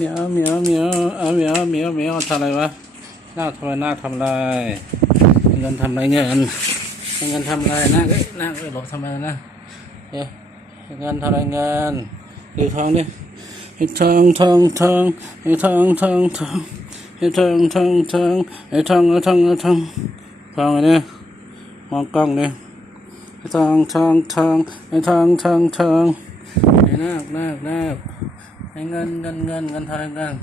เหมียวเหมียวเหมียวเอาเหมียวเหมียวเหมียวทำอะไรวะหน้าทำอะไรหน้าทำอะไรเงินทำอะไรเงินเงินทำอะไรหน้าเอ้ยหน้าเอ้ยหลบทำอะไรนะเอ๊ะเงินทำอะไรเงินดูทองดิให้ทองทองทองให้ทองทองทองให้ทองทองทองให้ทองเอาทองเอาทองทองอันนี้มองกล้องดิให้ทองทองทองให้ทองทองทองให้นาคนาคนาค ให้เงินเงินเงินเงินเท่าไหรเงิน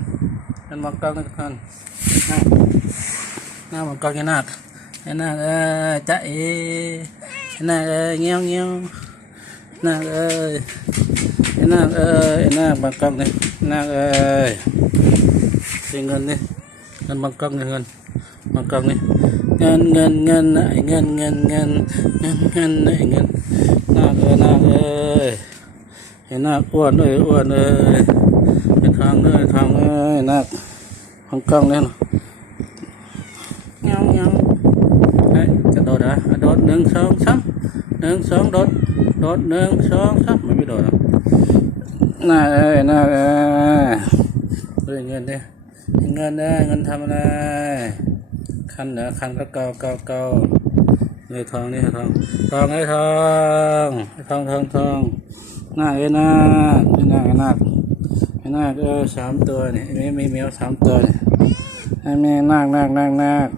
เงินมากองกันกันหน้าหน้ามากองกันนักให้นักเออจ๊ะเอให้นักเออเงี้ยวเงี้ยวนักเอ้ยให้นักเอ้ยให้นักมากองนี่นักเอ้ยเงินนี่เงินมากองนี่เงินมากองนี่เงินเงินเงินไอ้เงินเงินเงินเงินเงินไอ้เงินนักเอ้ยนักเอ้ยไอ้นาคอ้วนเอ้ยอ้วนเอ้ย ไอ้ทางเอ้ยทางเอ้ยนาคห้องกล้องเนี่ยเงาเงาไอ้ยจะโดดเหรอะโดดหนึ่งสองสามหนึ่งสองโดดโดดหนึ่งสองสามมันไม่โดดหรอกน่าเอ้ยน่าเอ้ยเฮ้ยเงินดิเงินเด้เงินทำอะไรคันเหรอคันก็เกาเกาเกาเงินทองนี่ทองทองไอ้ทองไอ้ทองทองทอง หน้าไอ้นาคไอ้นาคไอ้นาคไอ้นาเออสามตัวเนี่ยมีมีแมวสามตัวเนี่ไอ้แม่นาคนาคนาคนาค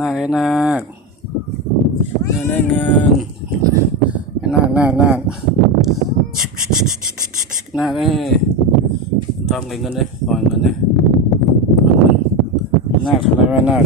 นาคไอ้นาคเงินได้เงินไอ้นาคนาคนาคนาคเอ้ทำเงินเงินเลยปล่อยเงินเลยนาคอะไรไว้นาค